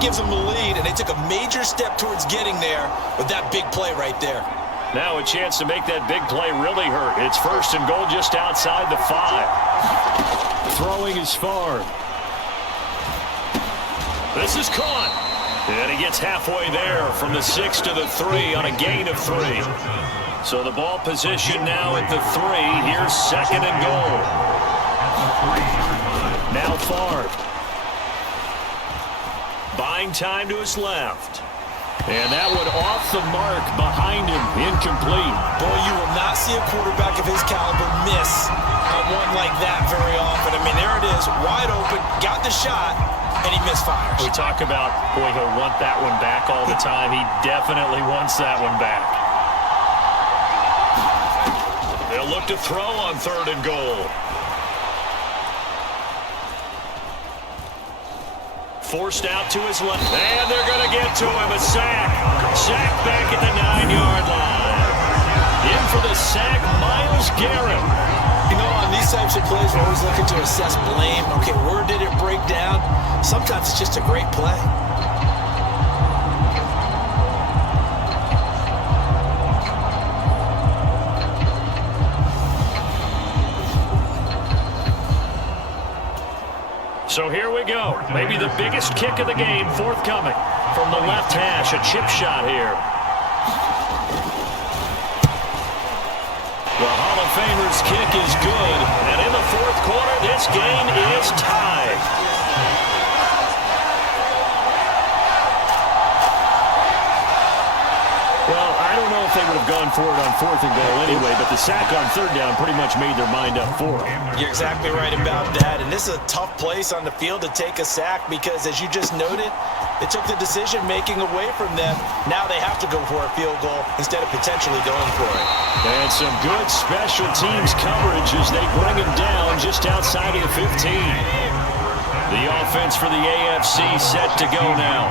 that gives them the lead, and they took a major step towards getting there with that big play right there. Now a chance to make that big play really hurt. It's 1st and goal just outside the 5. Throwing is far. This is caught. And he gets halfway there from the 6 to the 3 on a gain of 3. So the ball position now at the 3. Here's 2nd and goal. Now Favre. Buying time to his left. And that one off the mark behind him. Incomplete. Boy, you will not see a quarterback of his caliber miss on one like that very often. I mean, there it is, wide open, got the shot, and he misfires. We talk about, boy, he'll want that one back all the time. He definitely wants that one back. They'll look to throw on 3rd and goal. Forced out to his left. And they're going to get to him. A sack. Sack back at the 9-yard line. In for the sack, Myles Garrett. You know, on these types of plays, we're always looking to assess blame. Okay, where did it break down? Sometimes it's just a great play. So here we go. Maybe the biggest kick of the game forthcoming from the left hash. A chip shot here. The Hall of Famer's kick is good. And in the 4th quarter, this game is tied. Well, I don't know if they would have gone for it on 4th and goal anyway, but the sack on 3rd down pretty much made their mind up for it. You're exactly right about that, and this is a tough place on the field to take a sack because, as you just noted, they took the decision-making away from them. Now they have to go for a field goal instead of potentially going for it. And some good special teams coverage as they bring him down just outside of the 15. The offense for the AFC set to go now.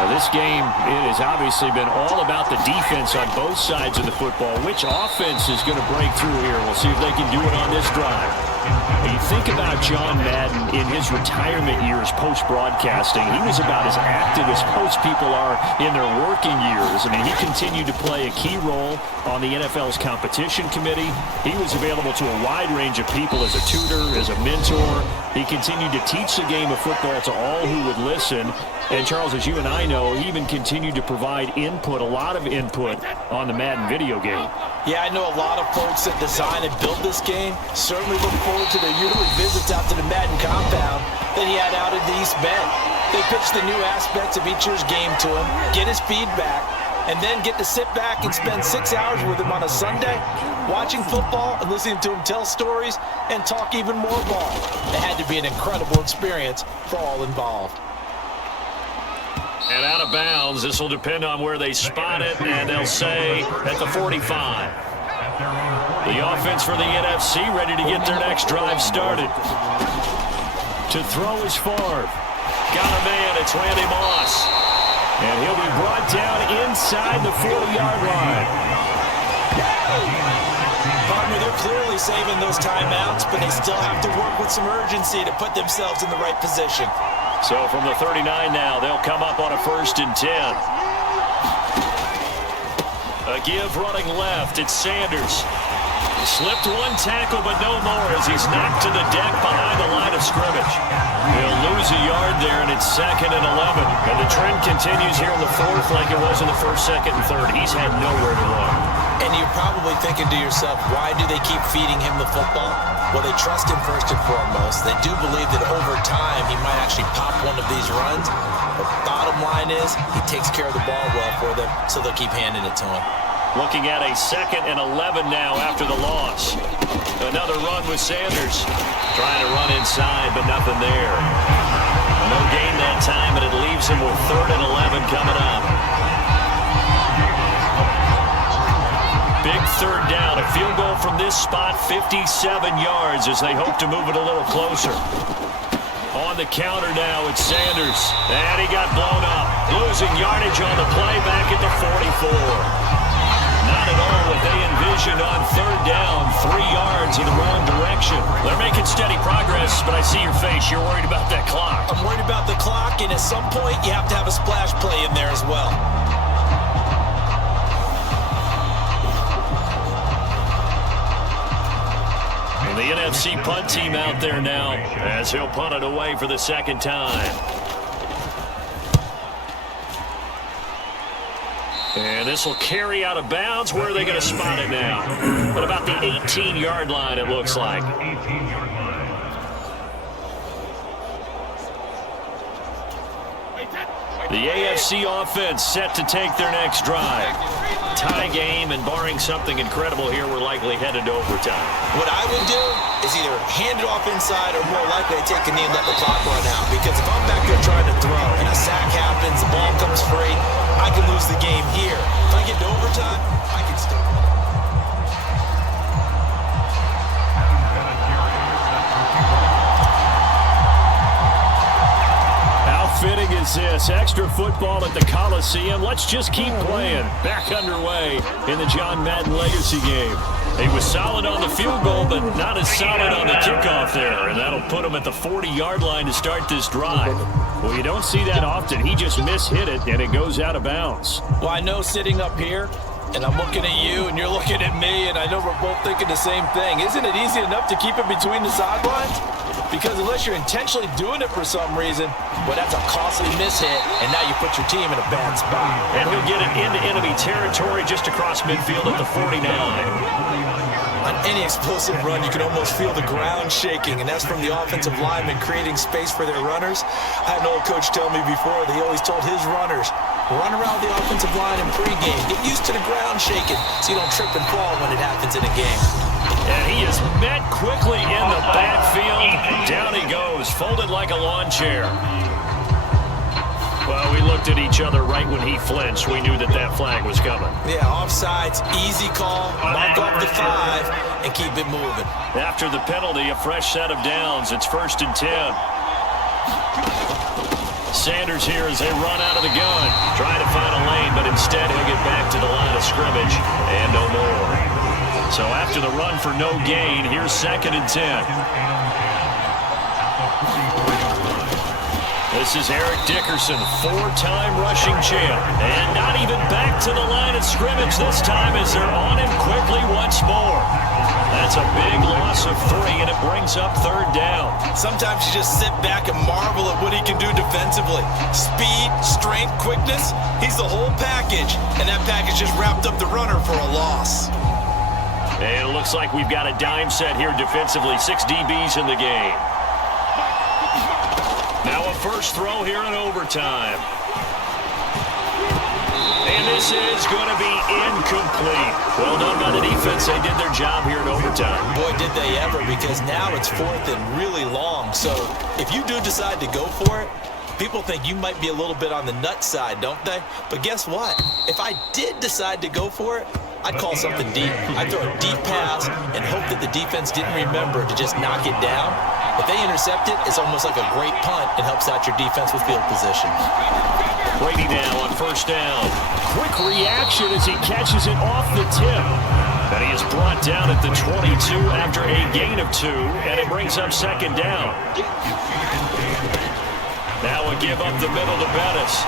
Now this game, it has obviously been all about the defense on both sides of the football. Which offense is going to break through here? We'll see if they can do it on this drive. When you think about John Madden in his retirement years post-broadcasting, he was about as active as most people are in their working years. I mean, he continued to play a key role on the NFL's competition committee. He was available to a wide range of people as a tutor, as a mentor. He continued to teach the game of football to all who would listen. And Charles, as you and I know, he even continued to provide input, a lot of input on the Madden video game. Yeah, I know a lot of folks that design and build this game. Certainly look forward to their yearly visits out to the Madden compound that he had out in the East Bend. They pitch the new aspects of each year's game to him, get his feedback, and then get to sit back and spend 6 hours with him on a Sunday, watching football and listening to him tell stories and talk even more ball. It had to be an incredible experience for all involved. And out of bounds, this will depend on where they spot it, and they'll say at the 45. The offense for the NFC ready to get their next drive started. To throw is Favre. Got a man, it's Randy Moss. And he'll be brought down inside the 40-yard line. Partner, they're clearly saving those timeouts, but they still have to work with some urgency to put themselves in the right position. So from the 39 now, they'll come up on a 1st and 10. A give running left, it's Sanders. Slipped one tackle, but no more as he's knocked to the deck behind the line of scrimmage. He'll lose a yard there, and it's 2nd and 11. And the trend continues here in the 4th like it was in the 1st, 2nd, and 3rd. He's had nowhere to run. And you're probably thinking to yourself, why do they keep feeding him the football? Well, they trust him first and foremost. They do believe that over time he might actually pop one of these runs. But bottom line is he takes care of the ball well for them, so they'll keep handing it to him. Looking at a 2nd and 11 now after the loss. Another run with Sanders. Trying to run inside, but nothing there. No gain that time, and it leaves him with 3rd and 11 coming up. Big 3rd down. A field goal from this spot, 57 yards as they hope to move it a little closer. On the counter now, it's Sanders. And he got blown up. Losing yardage on the play back at the 44. Not at all what they envisioned on third down, 3 yards in the wrong direction. They're making steady progress, but I see your face. You're worried about that clock. I'm worried about the clock, and at some point, you have to have a splash play in there as well. And the NFC punt team out there now as he'll punt it away for the second time. And this will carry out of bounds. Where are they going to spot it now? At about the 18-yard line, it looks like. The AFC offense set to take their next drive. Tie game, and barring something incredible here, we're likely headed to overtime. What I would do is either hand it off inside or more likely I take a knee and let the clock run out. Because if I'm back there trying to throw and a sack happens, the ball comes free, I can lose the game here. If I get to overtime, I can still win it. Fitting is this, extra football at the Coliseum. Let's just keep playing. Back underway in the John Madden Legacy game. He was solid on the field goal, but not as solid on the kickoff there, and that'll put him at the 40-yard line to start this drive. Well, you don't see that often. He just mishit it, and it goes out of bounds. Well, I know sitting up here, and I'm looking at you, and you're looking at me, and I know we're both thinking the same thing. Isn't it easy enough to keep it between the sidelines? Because unless you're intentionally doing it for some reason, well, that's a costly mishit, and now you put your team in a bad spot. And he'll get it into enemy territory just across midfield at the 49. On any explosive run, you can almost feel the ground shaking, and that's from the offensive linemen creating space for their runners. I had an old coach tell me before that he always told his runners, run around the offensive line in pregame. Get used to the ground shaking so you don't trip and fall when it happens in a game. And he is met quickly in the backfield. Down he goes, folded like a lawn chair. Well, we looked at each other right when he flinched. We knew that that flag was coming. Yeah, offsides, easy call, mark off the 5, and keep it moving. After the penalty, a fresh set of downs. It's 1st and 10. Sanders here as they run out of the gun. Trying to find a lane, but instead he'll get back to the line of scrimmage and no more. So after the run for no gain, here's 2nd and 10. This is Eric Dickerson, 4-time rushing champ. And not even back to the line of scrimmage this time as they're on him quickly once more. That's a big loss of 3, and it brings up 3rd down. Sometimes you just sit back and marvel at what he can do defensively. Speed, strength, quickness, he's the whole package. And that package just wrapped up the runner for a loss. And it looks like we've got a dime set here defensively. 6 DBs in the game. Now a first throw here in overtime. And this is going to be incomplete. Well done by the defense. They did their job here in overtime. Boy, did they ever, because now it's 4th and really long. So if you do decide to go for it, people think you might be a little bit on the nut side, don't they? But guess what? If I did decide to go for it, I'd call something deep. I'd throw a deep pass and hope that the defense didn't remember to just knock it down. If they intercept it, it's almost like a great punt and helps out your defense with field position. Brady now on 1st down. Quick reaction as he catches it off the tip. And he is brought down at the 22 after a gain of 2, and it brings up 2nd down. Now we give up the middle to Bettis.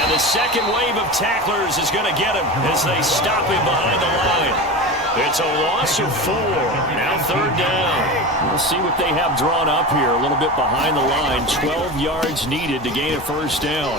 And the second wave of tacklers is going to get him as they stop him behind the line. It's a loss of 4. Now 3rd down. We'll see what they have drawn up here. A little bit behind the line. 12 yards needed to gain a 1st down.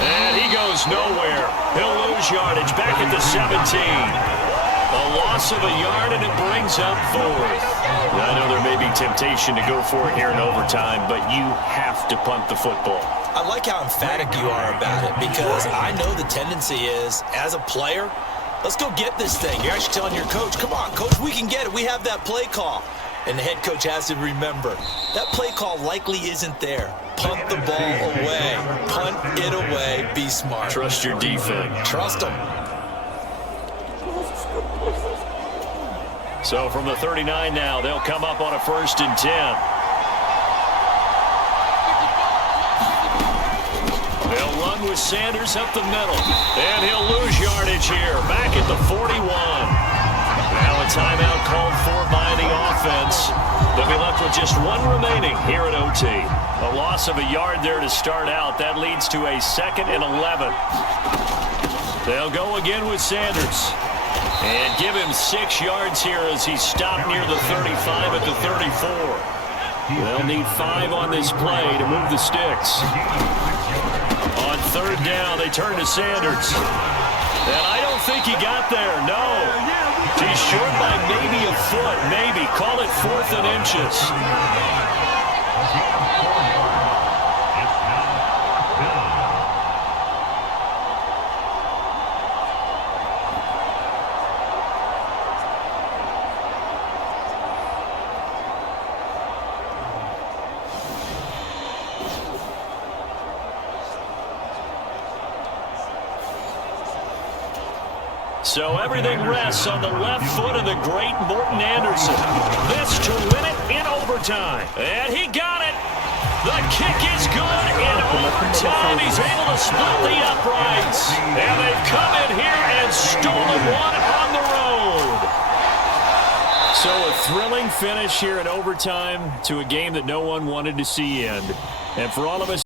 And he goes nowhere. He'll lose yardage back at the 17. A loss of a yard, and it brings up 4th. I know there may be temptation to go for it here in overtime, but you have to punt the football. I like how emphatic you are about it, because I know the tendency is, as a player, let's go get this thing. You're actually telling your coach, come on, coach, we can get it. We have that play call. And the head coach has to remember, that play call likely isn't there. Punt the ball away. Punt it away. Be smart. Trust your defense. Trust them. So from the 39 now, they'll come up on a 1st and 10. They'll run with Sanders up the middle. And he'll lose yardage here, back at the 41. Now a timeout called for by the offense. They'll be left with just one remaining here at OT. A loss of a yard there to start out. That leads to a 2nd and 11. They'll go again with Sanders. And give him 6 yards here as he's stopped near the 35 at the 34. They'll need 5 on this play to move the sticks. On 3rd down, they turn to Sanders. And I don't think he got there, no. He's short by maybe a foot, maybe. Call it 4th and inches. So everything rests on the left foot of the great Morton Anderson. This to win it in overtime. And he got it. The kick is good in overtime. He's able to split the uprights. And they've come in here and stolen one on the road. So a thrilling finish here in overtime to a game that no one wanted to see end. And for all of us